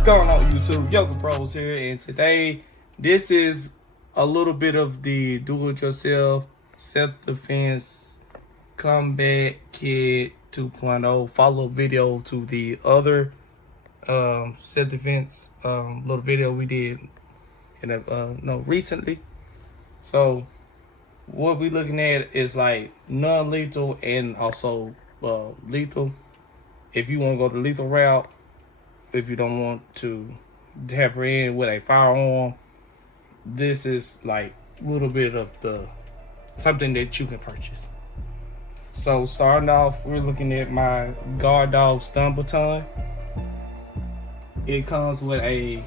What's going on, YouTube? Yoga Pros here, and today this is a little bit of the do-it-yourself self-defense combat kit 2.0 follow-up video to the other self-defense little video we did in recently. So what we're looking at is like non-lethal and also lethal. If you want to go the lethal route, if you don't want to tamper in with a firearm, this is like a little bit of the something that you can purchase. So starting off, we're looking at my guard dog stun baton. It comes with it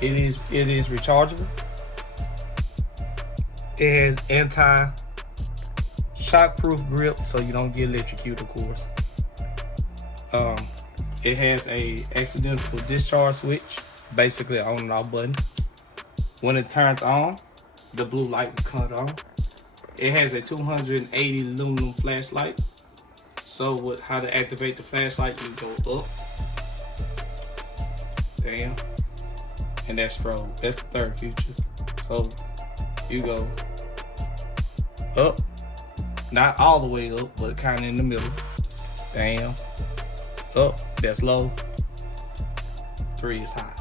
is rechargeable. It has anti-shockproof grip, so you don't get electrocuted, of course. It has a accidental discharge switch, basically on and off button. When it turns on, the blue light will come on. It has a 280 aluminum flashlight. So with how to activate the flashlight, you go up, damn, and that's strobe. That's the third feature. So you go up, not all the way up, but kind of in the middle. Damn. Up, that's low. 3 is high.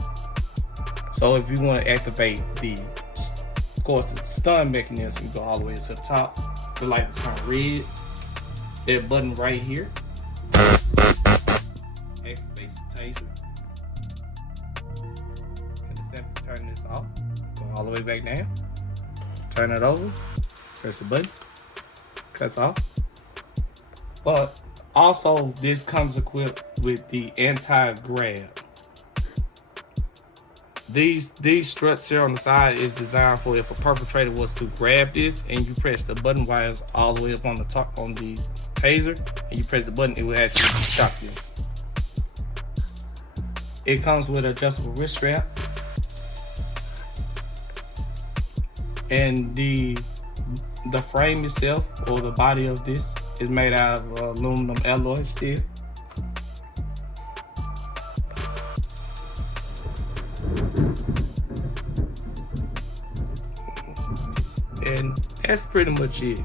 So if you want to activate of course, the stun mechanism, you go all the way to the top. The light will turn red. That button right here activates the taser. And the step to turn this off. Go all the way back down. Turn it over. Press the button. Cuts off. But also, this comes equipped with the anti-grab. These struts here on the side is designed for if a perpetrator was to grab this and you press the button wires all the way up on the top on the taser and you press the button, it will actually shock you. It comes with an adjustable wrist strap, and the frame itself, or the body of this, is made out of aluminum alloy steel. And that's pretty much it.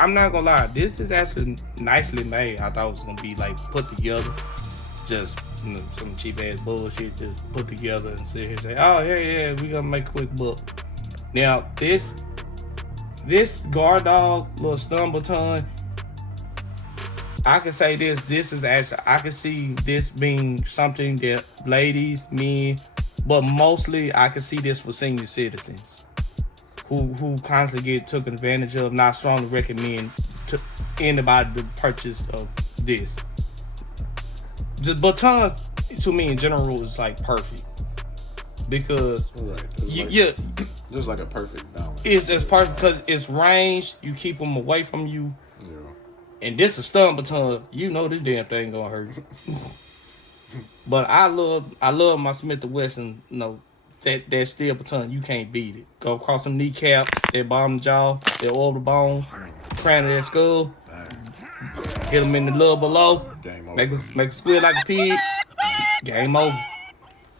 I'm not gonna lie, this is actually nicely made. I thought it was gonna be like put together, just some cheap ass bullshit just put together and sit here and say, oh yeah, we gonna make a quick buck. Now this guard dog little stun baton, I can say this is actually, I can see this being something that ladies, men, but mostly I can see this for senior citizens who constantly get taken advantage of. Not strongly recommend to anybody the purchase of this. The batons, to me in general, is like perfect because it's like a perfect balance. It's perfect because it's range. You keep them away from you. Yeah. And this a stun baton, you know this damn thing gonna hurt you. But I love my Smith & Wesson, that steel baton, you can't beat it. Go across some kneecaps, that bottom jaw, that orbital bone, crown of that skull, hit them in the little below, make it squeal like a pig, game over.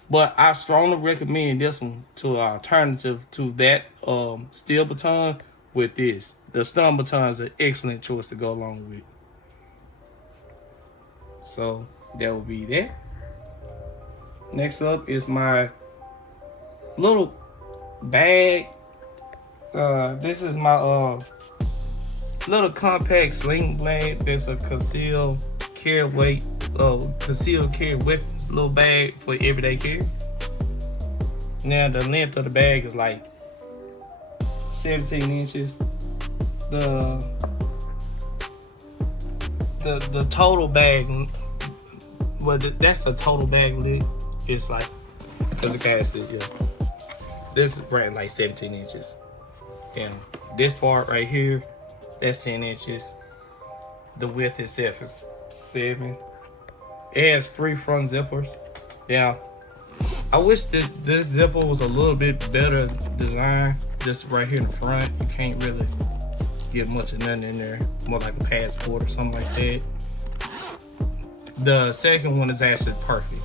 But I strongly recommend this one to an alternative to that steel baton with this. The stun baton is an excellent choice to go along with. So that will be that. Next up is my little bag. This is my little compact sling blade. There's a concealed carry weapons little bag for everyday carry. Now the length of the bag is like 17 inches. The total bag, that's the total bag length. It's like, because the cast is, this is right like 17 inches. And this part right here, that's 10 inches. The width itself is 7. It has 3 front zippers. Now, I wish that this zipper was a little bit better designed. Just right here in the front, you can't really get much of nothing in there. More like a passport or something like that. The second one is actually perfect.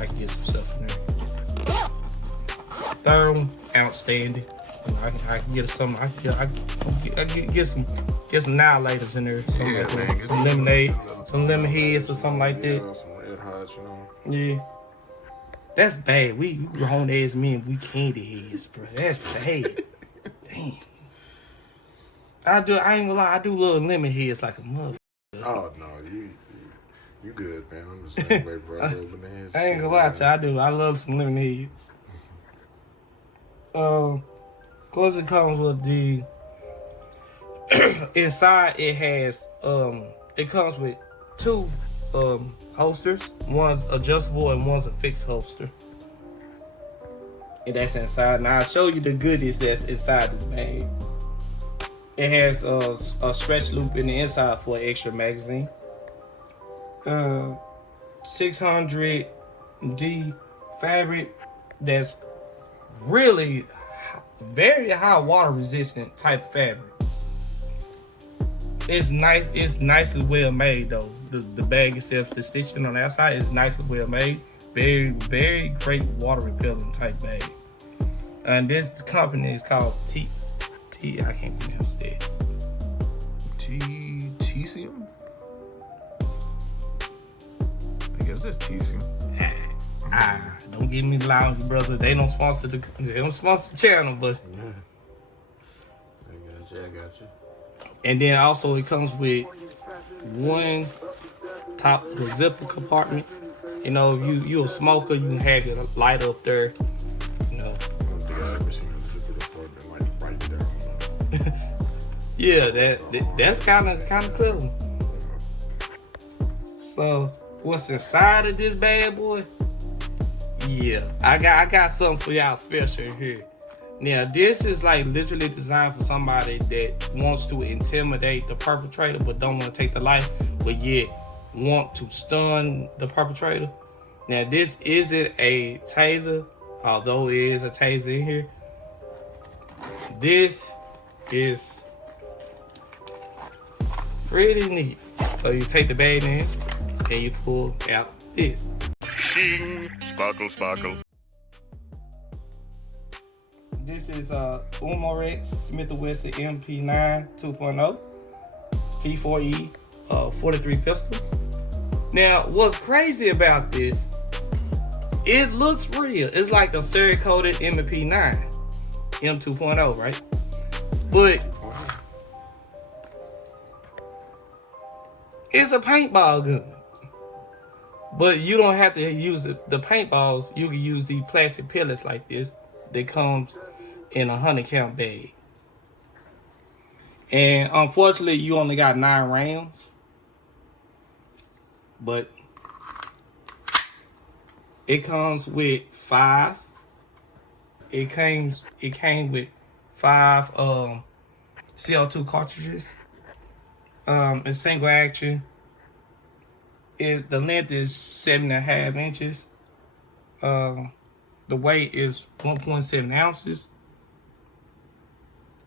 I can get some stuff in there. Third one, outstanding. You know, I can get some. I get some annihilators in there. Something like that. Man, some lemonade, some lemon heads or something like that. Some red hot, you know. Yeah. That's bad. We grown ass men, we candy heads, bro. That's sad. Damn. I ain't gonna lie, I do little lemon heads like a motherfucker. Oh no, you good, man. I'm the same way, bro. I ain't gonna lie to you, I do. I love some lemon heads. Of course it comes with the inside it has it comes with two holsters. One's adjustable and one's a fixed holster. And that's inside. Now I'll show you the goodies that's inside this bag. It has a stretch loop in the inside for an extra magazine. 600D fabric that's really very high water resistant type fabric. It's nice. It's nicely well made though. The bag itself, the stitching on the outside is nicely well made. Very, very great water repellent type bag. And this company is called I can't pronounce that. Tecium? I guess that's Tecium. Don't get me loud, brother. They don't sponsor the channel, but yeah. I got you. And then also it comes with one top zipper compartment. You know, if you a smoker, you can have your light up there. You know. I don't think I've ever seen a zipper compartment like right there. Yeah, that's kind of clever. So what's inside of this bad boy? Yeah, I got something for y'all special here. Now this is like literally designed for somebody that wants to intimidate the perpetrator but don't want to take the life, but yet want to stun the perpetrator. Now this isn't a taser, although it is a taser in here. This is pretty neat. So you take the bag in and you pull out this. Shing, sparkle, sparkle. This is Umorex Smith & Wesson MP9 2.0 T4E 43 pistol. Now, what's crazy about this? It looks real. It's like a Cerakoted MP9 M2.0, right? But it's a paintball gun. But you don't have to use the paintballs. You can use the plastic pellets like this that comes in a 100 count bag. And unfortunately, you only got 9 rounds. But it comes with 5. It came with 5 CO2 cartridges. It's single action. The length is 7.5 inches. The weight is 1.7 ounces.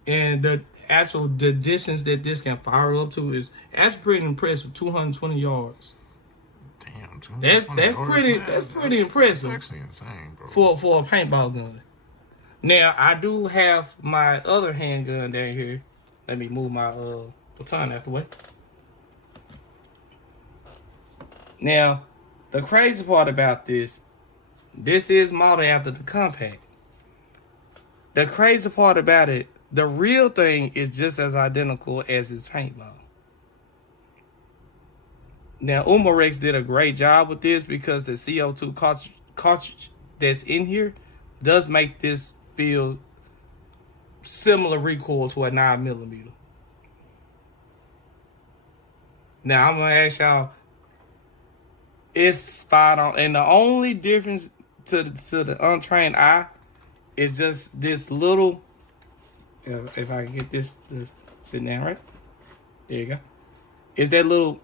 And the distance that this can fire up to is actually pretty impressive. 220 yards. Damn, that's pretty impressive. That's actually insane, bro. For a paintball gun. Now I do have my other handgun down here. Let me move my baton out the way. Now, the crazy part about this is modeled after the compact. The crazy part about it, the real thing is just as identical as its paintball. Now, Umorex did a great job with this because the CO2 cartridge that's in here does make this feel similar recoil to a 9mm. Now, I'm going to ask y'all, it's spot on. And the only difference to the untrained eye is just this little, if I can get this to sit down right. There you go. Is that little,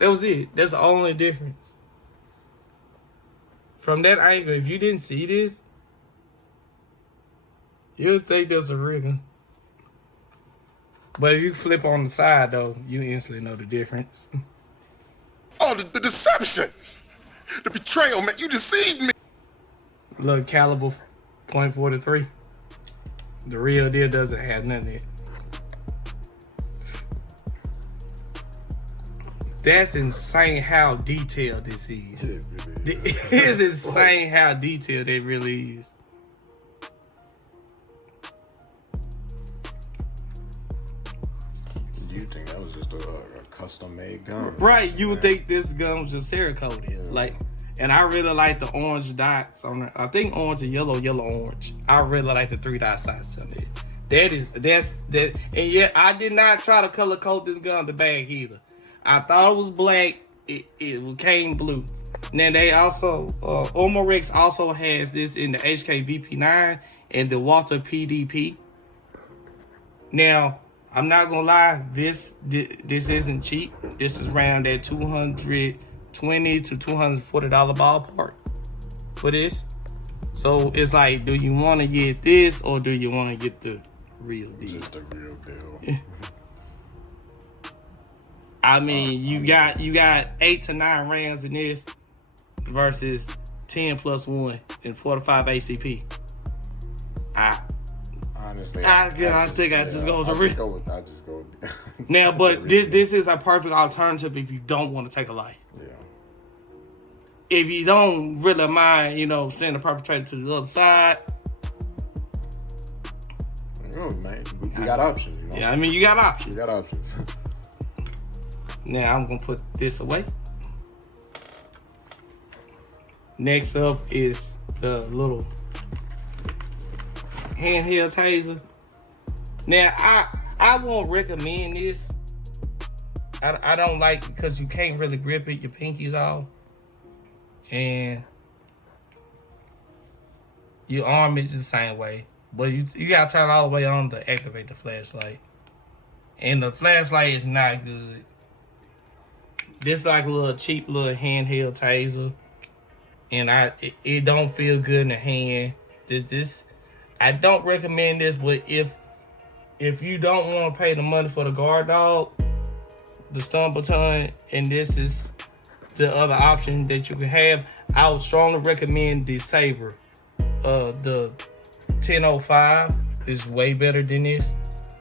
that was it. That's the only difference. From that angle, if you didn't see this, you'll think that's a real gun. But if you flip on the side though, you instantly know the difference. Oh, the deception! The betrayal, man. You deceived me! Little caliber .43. The real deal doesn't have none of it. That's insane how detailed this is. It really is. It's insane how detailed it really is. You think that was just a custom-made gum? Right, you would think this gum was just Cerakoted. Yeah. Like, and I really like the orange dots on it. I think orange and yellow, orange. I really like the 3 dot sides on it. That. And yet, I did not try to color code this gum the bag either. I thought it was black. It became blue. Now they also, Omorex also has this in the HK VP9 and the Walter PDP. Now, I'm not gonna lie, this isn't cheap. This is around that $220 to $240 ballpark for this. So it's like, do you want to get this or do you want to get the real deal? Just the real deal. I mean, you got 8 to 9 rounds in this versus 10 plus 1 and 45 ACP. Honestly, I think I just go with the real. I just go with Now, but the real this is a perfect alternative if you don't want to take a life. deal. Yeah. If you don't really mind, sending the perpetrator to the other side. Oh, man, we got options, you know? Yeah, I mean, you got options. We got options. Now, I'm going to put this away. Next up is the little handheld taser. Now, I won't recommend this. I don't like it because you can't really grip it. Your pinky's off. And your arm is the same way. But you got to turn all the way on to activate the flashlight. And the flashlight is not good. This is like a little cheap little handheld taser. And it don't feel good in the hand. This I don't recommend this, but if you don't want to pay the money for the guard dog, the stun baton, and this is the other option that you can have, I would strongly recommend the Saber. The 1005 is way better than this.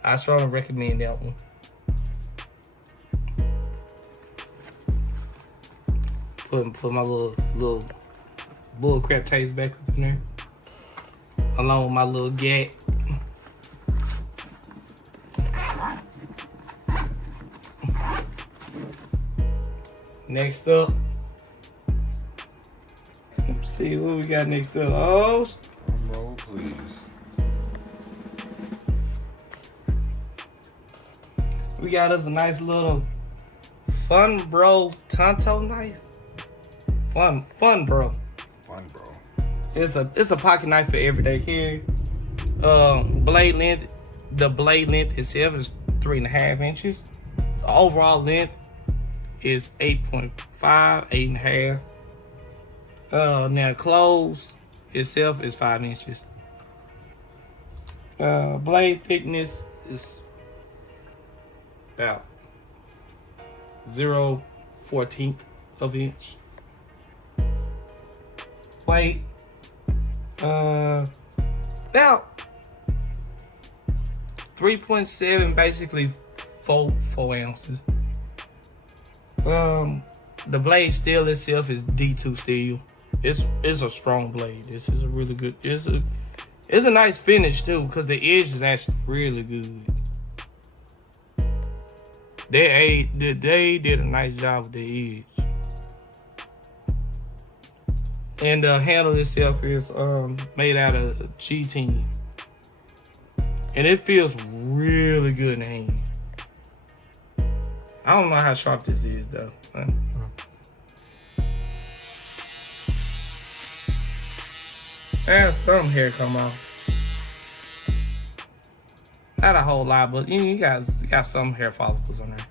I strongly recommend that one. Put my little bullcrap taste back up in there, along with my little gat. Next up, let's see what we got next up. Oh, Roll, please. we got us a nice little Fun Bro Tanto knife. Fun Bro. Fun, bro. It's a pocket knife for everyday carry. Blade length. The blade length itself is 3.5 inches. The overall length is 8.5, 8.5. Now close itself is 5 inches. Blade thickness is about 0.14 of an inch. Weight, about 3.7, basically 4 ounces. The blade steel itself is D2 steel. It's a strong blade. This is a really good. It's a nice finish too, because the edge is actually really good. They did a nice job with the edge. And the handle itself is made out of G10. And it feels really good in the hand. I don't know how sharp this is though. And some hair come off. Not a whole lot, but you got some hair follicles on there.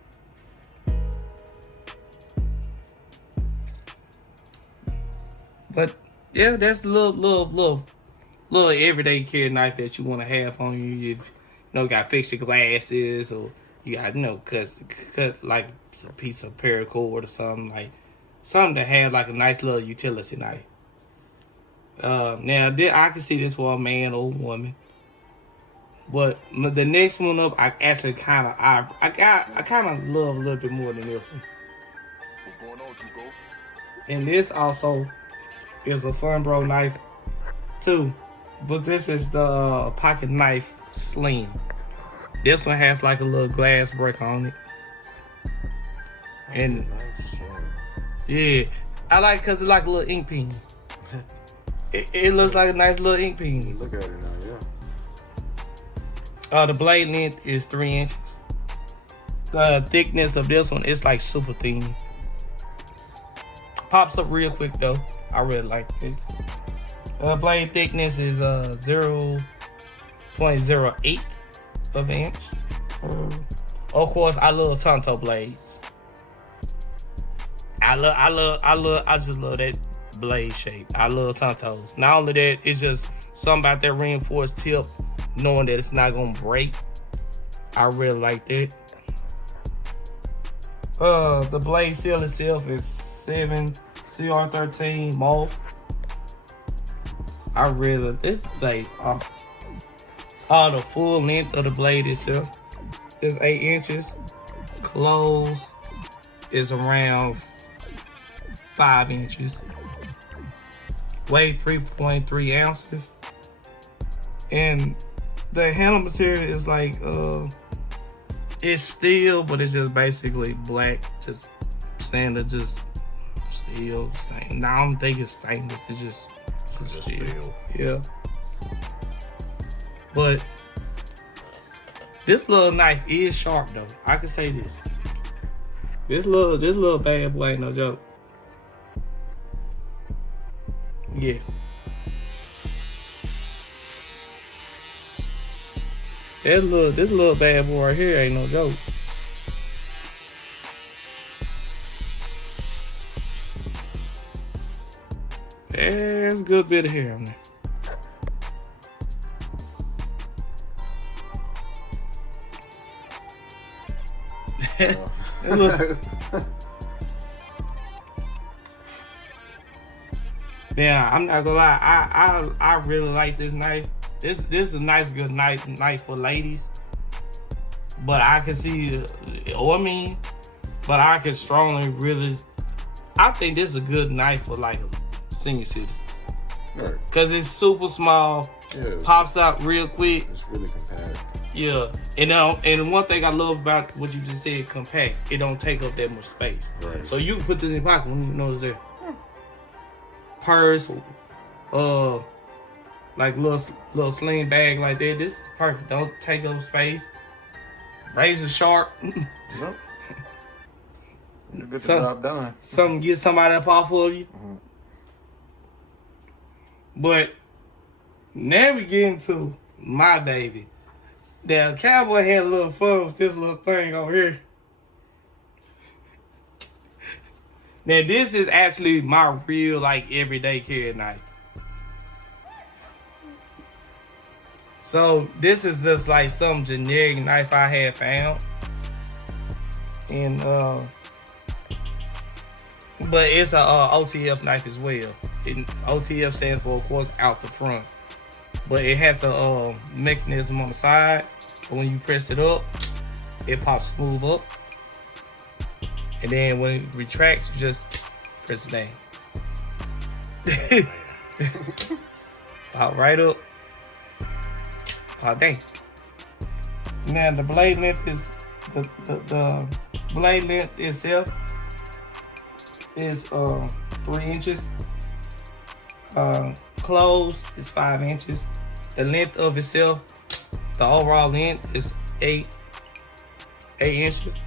But yeah, that's a little everyday carry knife that you want to have on you. If got fix your glasses, or you got cut like a piece of paracord or something to have like a nice little utility knife. Now I can see this for a man or woman, but the next one up, I actually kind of I kind of love a little bit more than this one. What's going on, Jugo? And this also is a Fun Bro knife too, but this is the pocket knife sling. This one has like a little glass break on it, and yeah, I like because it's like a little ink pen. It looks like a nice little ink pen. Look at it now, yeah. The blade length is 3 inches. The thickness of this one is like super thin. Pops up real quick though. I really like it. Blade thickness is 0.08 of an inch. Of course, I love Tanto blades. I just love that blade shape. I love Tantos. Not only that, it's just something about that reinforced tip, knowing that it's not gonna break. I really like that. The blade seal itself is 7 CR13 mauve. This blade's awesome. The full length of the blade itself is 8 inches. Close is around 5 inches. Weigh 3.3 ounces. And the handle material is like, it's steel, but it's just basically black, just standard, just steel, stainless. No, I don't think it's stainless, it's just steel. Yeah. But this little knife is sharp though. I can say this. This little bad boy ain't no joke. Yeah. This little bad boy right here ain't no joke. There's a good bit of hair on there. Yeah, I'm not gonna lie. I really like this knife. This is a nice, good knife for ladies. But I can see, but I can strongly really. I think this is a good knife for like senior citizens. Right. Cause it's super small, Yeah. pops out real quick. It's really compact. Yeah, and one thing I love about what you just said, compact. It don't take up that much space. Right. So you can put this in your pocket when you know it's there. Purse, like little sling bag like that. This is perfect. Don't take up space. Razor sharp. Nope. You get the job done. Something get somebody up off of you. Mm-hmm. But now we get into my baby. Now, Cowboy had a little fun with this little thing over here. Now, this is actually my real, like, everyday carry knife. So, this is just, like, some generic knife I had found. And, but it's a OTF knife as well. OTF stands for, of course, out the front. But it has a mechanism on the side. So when you press it up, it pops smooth up. And then when it retracts, you just press it down. Pop right up. Pop down. Now the blade length is the blade length itself is 3 inches. Close is 5 inches. The length of itself, the overall length is 8 inches.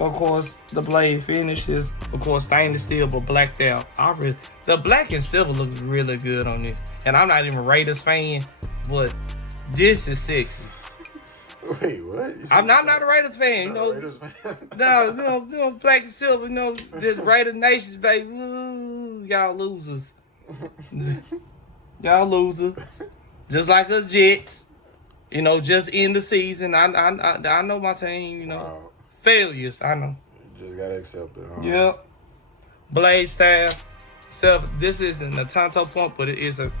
Of course, the blade finish is, of course, stainless steel but blacked out. The black and silver looks really good on this. And I'm not even a Raiders fan, but this is sexy. Wait, what? I'm not a Raiders fan, you know. No, black and silver, you know, this Raider Nation, baby. Ooh, y'all losers. Y'all losers. Just like us Jets. You know, just in the season. I know my team, you know. Wow. Failures, I know. You just gotta accept it, huh? Yep. Blade staff, This isn't a Tanto point, but it is a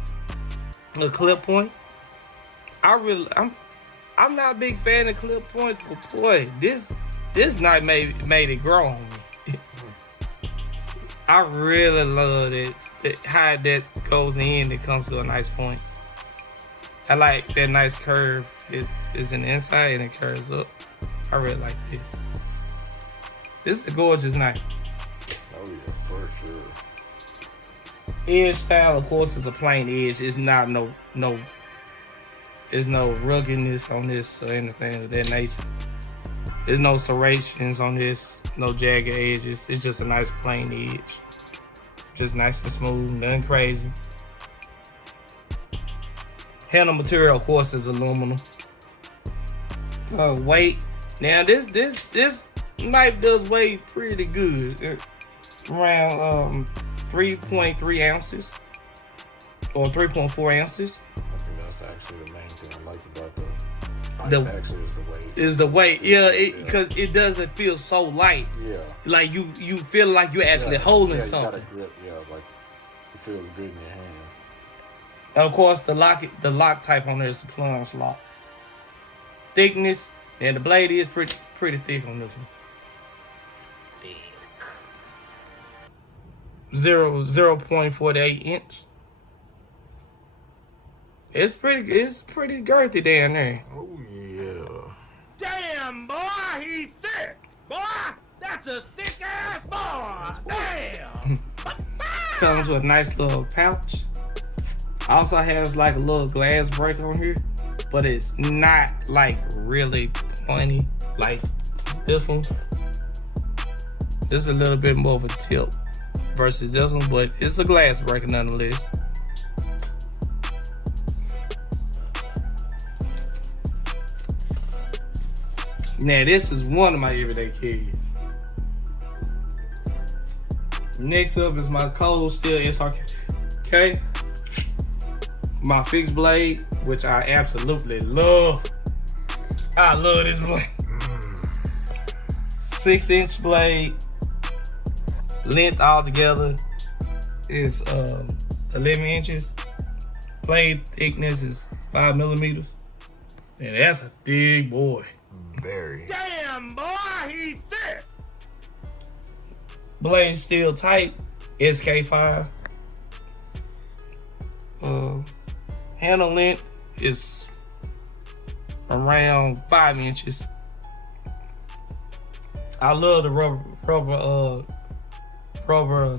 clip point. I'm not a big fan of clip points, but boy, this night made it grow on me. I really love it. How that goes in, it comes to a nice point. I like that nice curve. It's in the inside and it curves up. I really like this. This is a gorgeous night. Oh yeah, for sure. Edge style, of course, is a plain edge. It's not there's no ruggedness on this or anything of that nature. There's no serrations on this, no jagged edges. It's just a nice plain edge. Just nice and smooth, nothing crazy. Handle material, of course, is aluminum. Weight. Now this knife does weigh pretty good. Around 3.3 ounces or 3.4 ounces. I think that's actually the main thing I like about the knife. Actually, is the weight. Is the weight? Yeah, because it doesn't feel so light. Yeah. Like you feel like you're actually holding something. You got a grip. Yeah, like it feels good in your hand. And of course, the lock type on there is a plunge lock. Thickness, and the blade is pretty thick on this one. 0.48 inch. It's pretty girthy down there. Oh yeah. Damn, boy, he's thick. Boy, that's a thick ass boy. Damn. Comes with a nice little pouch. Also has like a little glass break on here, but it's not like really pointy like this one. This is a little bit more of a tip versus this one, but it's a glass breaker nonetheless. Now this is one of my everyday carries. Next up is my cold steel SRK. My fixed blade, which I absolutely love. I love this blade. 6-inch blade. Length altogether is 11 inches. Blade thickness is 5 millimeters. And that's a big boy. Very. Damn, boy, he's thick. Blade steel type, SK5. Handle length is around 5 inches. I love the rubber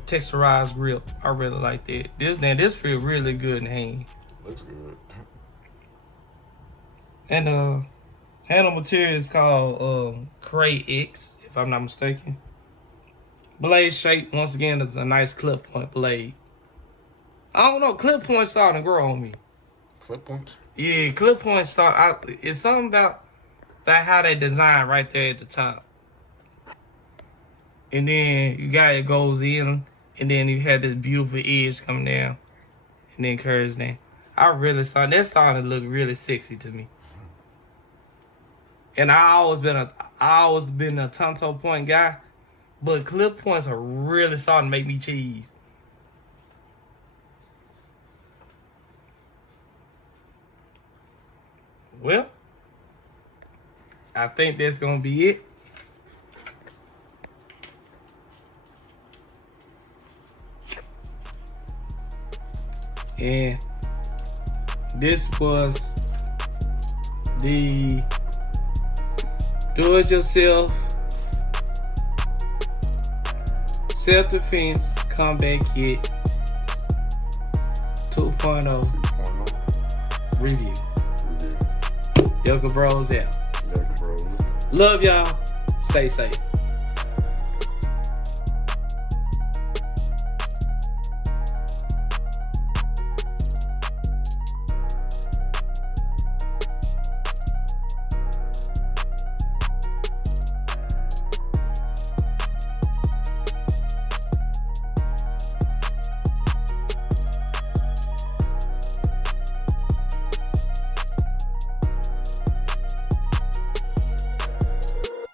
texturized grip. I really like that. This feels really good in the hand. Looks good. And handle material is called Cray X, if I'm not mistaken. Blade shape, once again, is a nice clip point blade. I don't know, clip points starting to grow on me. Clip points? Yeah, clip points start out. It's something about how they design right there at the top. And then you got it goes in, and then you have this beautiful edge coming down, and then curves down. That's starting to look really sexy to me. And I always been a Tanto point guy, but clip points are really starting to make me cheese. Well, I think that's gonna be it. And this was the do-it-yourself self-defense combat kit 2.0 review. Yoga Bros out. Yoga Bros. Love y'all. Stay safe.